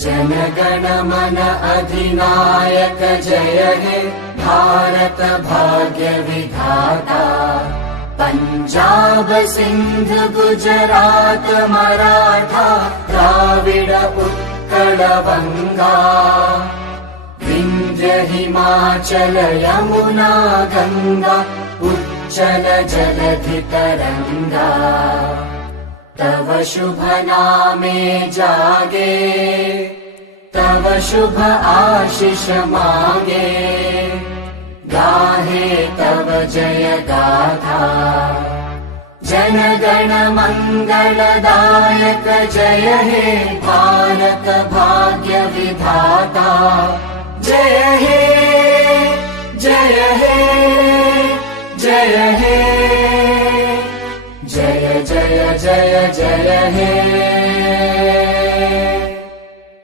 जनगण मन अधिनायक जय हे भारत भाग्य विधाता। पंजाब सिंध गुजरात मराठा द्राविड उत्कल बंगा। विंध्य हिमाचल यमुना गंगा उच्चल जलधि तरंगा। तव शुभ नामे जागे तव शुभ आशीष मांगे। गाहे तव जय गाथा जनगण मंगलदायक जय हे भारत भाग्य विधाता। जय हे जय हे जय हे जय जय जय जय हे।